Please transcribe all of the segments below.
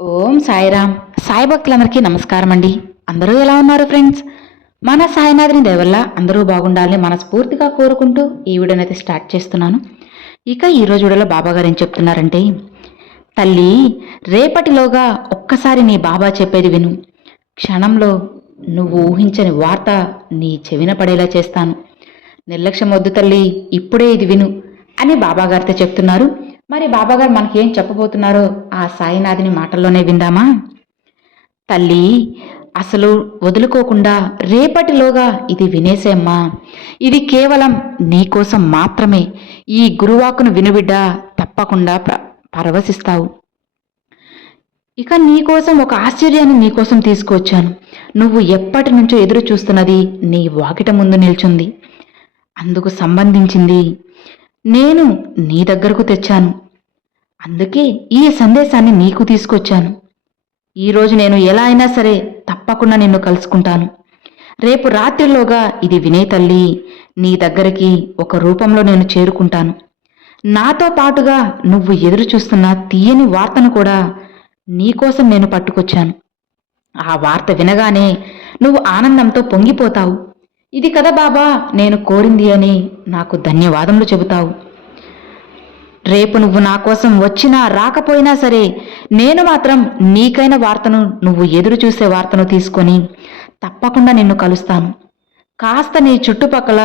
ఓం సాయిరామ్. సాయి భక్తులందరికీ నమస్కారం అండి. అందరూ ఎలా ఉన్నారు ఫ్రెండ్స్? మన సాయినాథుని దయ వల్ల అందరూ బాగుండాలని మనస్ఫూర్తిగా కోరుకుంటూ ఈ వీడియోని అయితే స్టార్ట్ చేస్తున్నాను. ఇక ఈరోజు వీడియోలో బాబా గారు ఏం చెప్తున్నారంటే, తల్లి, రేపటిలోగా ఒక్కసారి నీ బాబా చెప్పేది విను. క్షణంలో నువ్వు ఊహించని వార్త నీ చెవిన పడేలా చేస్తాను. నిర్లక్ష్యం వద్దు తల్లి, ఇప్పుడే ఇది విను అని బాబాగారితో చెప్తున్నారు. మరి బాబాగారు మనకి ఏం చెప్పబోతున్నారో ఆ సాయినాథుని మాటల్లోనే విందామా? తల్లి, అసలు వదులుకోకుండా రేపటిలోగా ఇది వినేసేమ్మా. ఇది కేవలం నీకోసం మాత్రమే. ఈ గురువాకును వినుబిడ్డ, తప్పకుండా పరవశిస్తావు. ఇక నీకోసం ఒక ఆశ్చర్యాన్ని నీకోసం తీసుకువచ్చాను. నువ్వు ఎప్పటి నుంచో ఎదురు చూస్తున్నది నీ వాకిట ముందు నిల్చుంది. అందుకు సంబంధించింది నేను నీ దగ్గరకు తెచ్చాను. అందుకే ఈ సందేశాన్ని నీకు తీసుకొచ్చాను. ఈరోజు నేను ఎలా అయినా సరే తప్పకుండా నిన్ను కలుసుకుంటాను. రేపు రాత్రిలోగా ఇది వినే తల్లి, నీ దగ్గరికి ఒక రూపంలో నేను చేరుకుంటాను. నాతో పాటుగా నువ్వు ఎదురు చూస్తున్న తీయని వార్తను కూడా నీకోసం నేను పట్టుకొచ్చాను. ఆ వార్త వినగానే నువ్వు ఆనందంతో పొంగిపోతావు. ఇది కదా బాబా నేను కోరింది అని నాకు ధన్యవాదములు చెబుతావు. రేపు నువ్వు నా కోసం వచ్చినా రాకపోయినా సరే, నేను మాత్రం నీకైన వార్తను, నువ్వు ఎదురు చూసే వార్తను తీసుకొని తప్పకుండా నిన్ను కలుస్తాను. కాస్త నీ చుట్టుపక్కల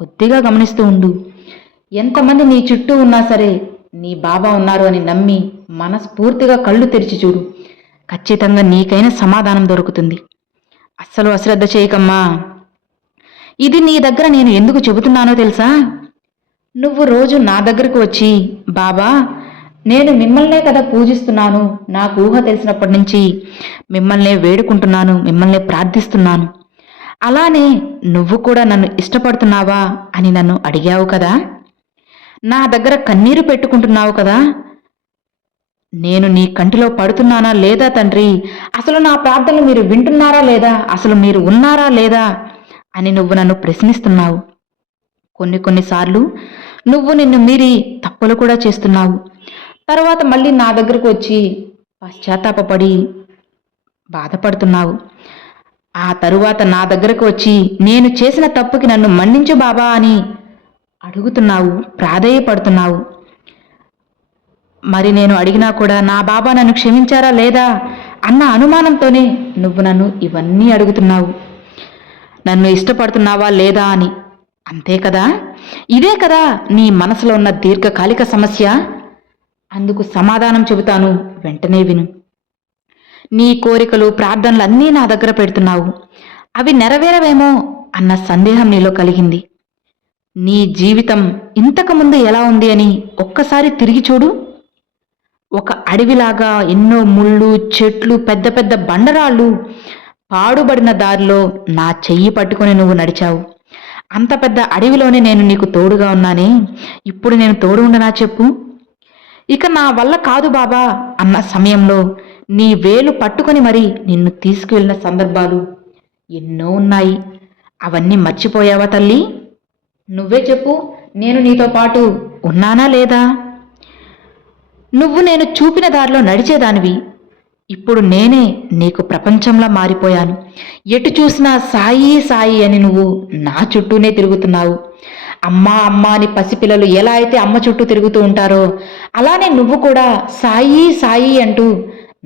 కొద్దిగా గమనిస్తూ ఉండు. ఎంతమంది నీ చుట్టూ ఉన్నా సరే నీ బాబా ఉన్నారు అని నమ్మి మనస్ఫూర్తిగా కళ్ళు తెరిచి చూడు. ఖచ్చితంగా నీకైన సమాధానం దొరుకుతుంది. అస్సలు అశ్రద్ధ చేయకమ్మా. ఇది నీ దగ్గర నేను ఎందుకు చెబుతున్నానో తెలుసా? నువ్వు రోజు నా దగ్గరకు వచ్చి, బాబా, నేను మిమ్మల్నే కదా పూజిస్తున్నాను, నాకు ఊహ తెలిసినప్పటి నుంచి మిమ్మల్నే వేడుకుంటున్నాను, మిమ్మల్నే ప్రార్థిస్తున్నాను, అలానే నువ్వు కూడా నన్ను ఇష్టపడుతున్నావా అని నన్ను అడిగావు కదా, నా దగ్గర కన్నీరు పెట్టుకుంటున్నావు కదా, నేను నీ కంటిలో పడుతున్నానా లేదా తండ్రి, అసలు నా ప్రార్థనలు మీరు వింటున్నారా లేదా, అసలు మీరు ఉన్నారా లేదా అని నువ్వు నన్ను ప్రశ్నిస్తున్నావు. కొన్నిసార్లు నువ్వు నిన్ను మీరి తప్పులు కూడా చేస్తున్నావు. తర్వాత మళ్ళీ నా దగ్గరకు వచ్చి పశ్చాత్తాపపడి బాధపడుతున్నావు. ఆ తరువాత నా దగ్గరకు వచ్చి నేను చేసిన తప్పుకి నన్ను మన్నించు బాబా అని అడుగుతున్నావు, ప్రాధేయపడుతున్నావు. మరి నేను అడిగినా కూడా నా బాబా నన్ను క్షమించారా లేదా అన్న అనుమానంతోనే నువ్వు నన్ను ఇవన్నీ అడుగుతున్నావు. నన్ను ఇష్టపడుతున్నావా లేదా అని. అంతే కదా? ఇదే కదా నీ మనసులో ఉన్న దీర్ఘకాలిక సమస్య. అందుకు సమాధానం చెబుతాను, వెంటనే విను. నీ కోరికలు, ప్రార్థనలు అన్నీ నా దగ్గర పెడుతున్నావు. అవి నెరవేరవేమో అన్న సందేహం నీలో కలిగింది. నీ జీవితం ఇంతకుముందు ఎలా ఉంది అని ఒక్కసారి తిరిగి చూడు. ఒక అడవిలాగా ఎన్నో ముళ్ళు, చెట్లు, పెద్ద పెద్ద బండరాళ్ళు, పాడుబడిన దారిలో నా చెయ్యి పట్టుకొని నువ్వు నడిచావు. అంత పెద్ద అడవిలోనే నేను నీకు తోడుగా ఉన్నానే, ఇప్పుడు నేను తోడు ఉండనా చెప్పు? ఇక నా వల్ల కాదు బాబా అన్న సమయంలో నీ వేలు పట్టుకొని మరి నిన్ను తీసుకువెళ్ళిన సందర్భాలు ఎన్నో ఉన్నాయి. అవన్నీ మర్చిపోయావా తల్లి? నువ్వే చెప్పు, నేను నీతో పాటు ఉన్నానా లేదా? నువ్వు నేను చూపిన దారిలో నడిచేదానివి. ఇప్పుడు నేనే నీకు ప్రపంచంలా మారిపోయాను. ఎటు చూసినా సాయి సాయి అని నువ్వు నా చుట్టూనే తిరుగుతున్నావు. అమ్మా అమ్మా అని పసిపిల్లలు ఎలా అయితే అమ్మ చుట్టూ తిరుగుతూ ఉంటారో అలానే నువ్వు కూడా సాయి సాయి అంటూ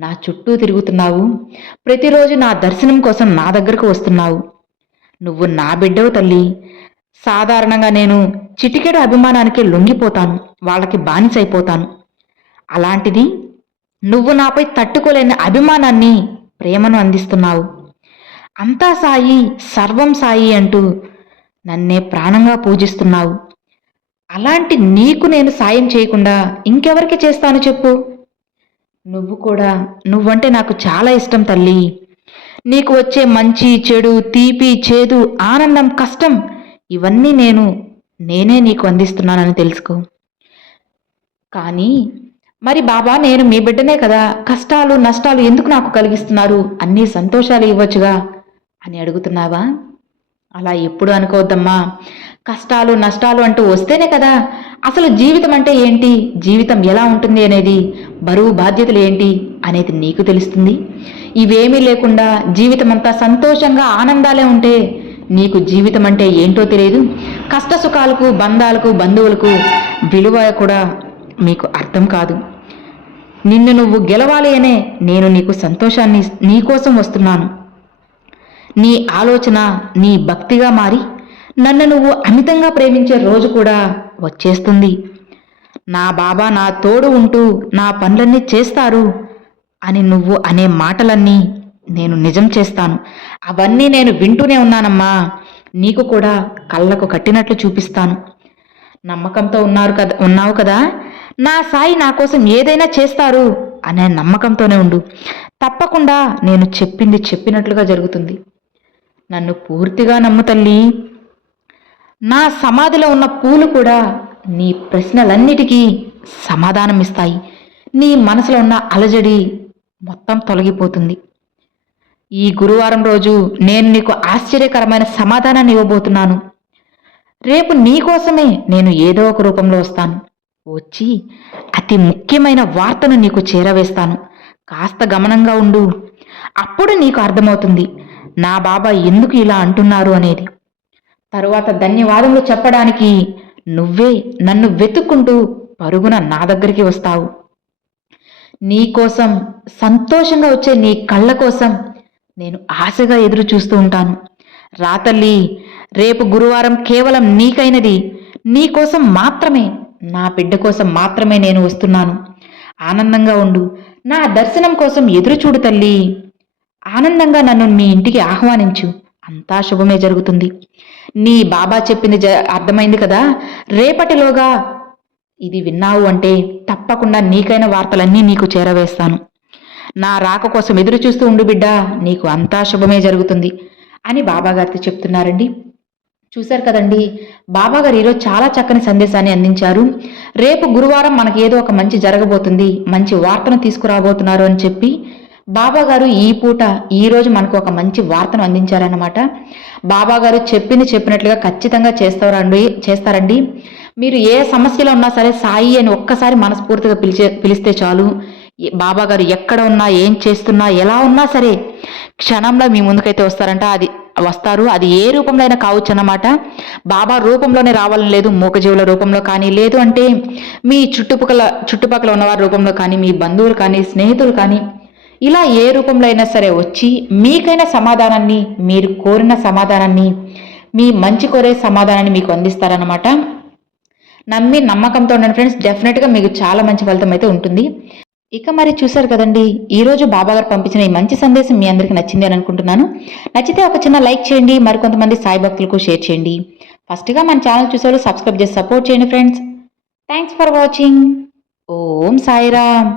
నా చుట్టూ తిరుగుతున్నావు. ప్రతిరోజు నా దర్శనం కోసం నా దగ్గరకు వస్తున్నావు. నువ్వు నా బిడ్డవు తల్లి. సాధారణంగా నేను చిటికెడు అభిమానానికి లొంగిపోతాను, వాళ్ళకి బానిసైపోతాను. అలాంటిది నువ్వు నాపై తట్టుకోలేని అభిమానాన్ని, ప్రేమను అందిస్తున్నావు. అంతా సాయి, సర్వం సాయి అంటూ నన్నే ప్రాణంగా పూజిస్తున్నావు. అలాంటి నీకు నేను సాయం చేయకుండా ఇంకెవరికి చేస్తాను చెప్పు? నువ్వంటే నాకు చాలా ఇష్టం తల్లి. నీకు వచ్చే మంచి, చెడు, తీపి, చేదు, ఆనందం, కష్టం ఇవన్నీ నేనే నీకు అందిస్తున్నానని తెలుసుకో. కానీ మరి బాబా, నేను మీ బిడ్డనే కదా, కష్టాలు నష్టాలు ఎందుకు నాకు కలిగిస్తున్నారు, అన్నీ సంతోషాలు ఇవ్వచ్చుగా అని అడుగుతున్నావా? అలా ఎప్పుడు అనుకోవద్దమ్మా. కష్టాలు నష్టాలు అంటూ వస్తేనే కదా అసలు జీవితం అంటే ఏంటి, జీవితం ఎలా ఉంటుంది అనేది, బరువు బాధ్యతలు ఏంటి అనేది నీకు తెలుస్తుంది. ఇవేమీ లేకుండా జీవితం అంతా సంతోషంగా ఆనందాలే ఉంటే నీకు జీవితం అంటే ఏంటో తెలియదు. కష్ట సుఖాలకు, బంధాలకు, బంధువులకు విలువ కూడా మీకు అర్థం కాదు. నిన్ను నువ్వు గెలవాలి అనే నేను నీకు సంతోషాన్ని నీకోసం వస్తున్నాను. నీ ఆలోచన నీ భక్తిగా మారి నన్ను నువ్వు అమితంగా ప్రేమించే రోజు కూడా వచ్చేస్తుంది. నా బాబా నా తోడు ఉంటూ నా పనులన్నీ చేస్తారు అని నువ్వు అనే మాటలన్నీ నేను నిజం చేస్తాను. అవన్నీ నేను వింటూనే ఉన్నానమ్మా. నీకు కూడా కళ్ళకు కట్టినట్లు చూపిస్తాను. నమ్మకంతో ఉన్నావు కదా. నా సాయి నా కోసం ఏదైనా చేస్తారు అనే నమ్మకంతోనే ఉండు. తప్పకుండా నేను చెప్పింది చెప్పినట్లుగా జరుగుతుంది. నన్ను పూర్తిగా నమ్ము తల్లి. నా సమాధిలో ఉన్న పూలు కూడా నీ ప్రశ్నలన్నిటికీ సమాధానం ఇస్తాయి. నీ మనసులో ఉన్న అలజడి మొత్తం తొలగిపోతుంది. ఈ గురువారం రోజు నేను నీకు ఆశ్చర్యకరమైన సమాధానాన్ని ఇవ్వబోతున్నాను. రేపు నీకోసమే నేను ఏదో ఒక రూపంలో వస్తాను. వచ్చి అతి ముఖ్యమైన వార్తను నీకు చేరవేస్తాను. కాస్త గమనంగా ఉండు. అప్పుడు నీకు అర్థమవుతుంది నా బాబా ఎందుకు ఇలా అంటున్నారు అనేది. తరువాత ధన్యవాదములు చెప్పడానికి నువ్వే నన్ను వెతుక్కుంటూ పరుగున నా దగ్గరికి వస్తావు. నీకోసం సంతోషంగా వచ్చే నీ కళ్ళ కోసం నేను ఆశగా ఎదురు చూస్తూ ఉంటాను. రాతల్లి, రేపు గురువారం కేవలం నీకైనది. నీకోసం మాత్రమే, నా బిడ్డ కోసం మాత్రమే నేను వస్తున్నాను. ఆనందంగా ఉండు. నా దర్శనం కోసం ఎదురు చూడు తల్లి. ఆనందంగా నన్ను మీ ఇంటికి ఆహ్వానించు. అంతా శుభమే జరుగుతుంది. నీ బాబా చెప్పింది అర్థమైంది కదా. రేపటిలోగా ఇది విన్నావు అంటే తప్పకుండా నీకైన వార్తలన్నీ నీకు చేరవేస్తాను. నా రాక కోసం ఎదురు చూస్తూ ఉండు బిడ్డ, నీకు అంతా శుభమే జరుగుతుంది అని బాబాగారితో చెప్తున్నారండి. చూశారు కదండి, బాబాగారు ఈరోజు చాలా చక్కని సందేశాన్ని అందించారు. రేపు గురువారం మనకి ఏదో ఒక మంచి జరగబోతుంది, మంచి వార్తను తీసుకురాబోతున్నారు అని చెప్పి బాబాగారు ఈరోజు మనకు ఒక మంచి వార్తను అందించారన్నమాట. బాబాగారు చెప్పినట్లుగా ఖచ్చితంగా చేస్తారండి. మీరు ఏ సమస్యలో ఉన్నా సరే సాయి అని ఒక్కసారి మనస్ఫూర్తిగా పిలిస్తే చాలు. బాబాగారు ఎక్కడ ఉన్నా, ఏం చేస్తున్నా, ఎలా ఉన్నా సరే క్షణంలో మీ ముందుకైతే వస్తారు. అది ఏ రూపంలో అయినా కావచ్చు అన్నమాట. బాబా రూపంలోనే రావాలని లేదు, మూగజీవుల రూపంలో కానీ, లేదు అంటే మీ చుట్టుపక్కల ఉన్నవారి రూపంలో కానీ, మీ బంధువులు కానీ, స్నేహితులు కానీ, ఇలా ఏ రూపంలో అయినా సరే వచ్చి మీకైన సమాధానాన్ని, మీరు కోరిన సమాధానాన్ని, మీ మంచి కోరే సమాధానాన్ని మీకు అందిస్తారన్నమాట. నమ్మి నమ్మకంతో ఉండండి ఫ్రెండ్స్. డెఫినెట్గా మీకు చాలా మంచి ఫలితం అయితే ఉంటుంది. ఇక మరి చూశారు కదండి, ఈరోజు బాబాగారు పంపించిన ఈ మంచి సందేశం మీ అందరికీ నచ్చింది అని అనుకుంటున్నాను. నచ్చితే ఒక చిన్న లైక్ చేయండి, మరికొంతమంది సాయి భక్తులకు షేర్ చేయండి. ఫస్ట్గా మన ఛానల్ చూసేవాళ్ళు సబ్స్క్రైబ్ చేసి సపోర్ట్ చేయండి friends. Thanks for watching. Om Sairam.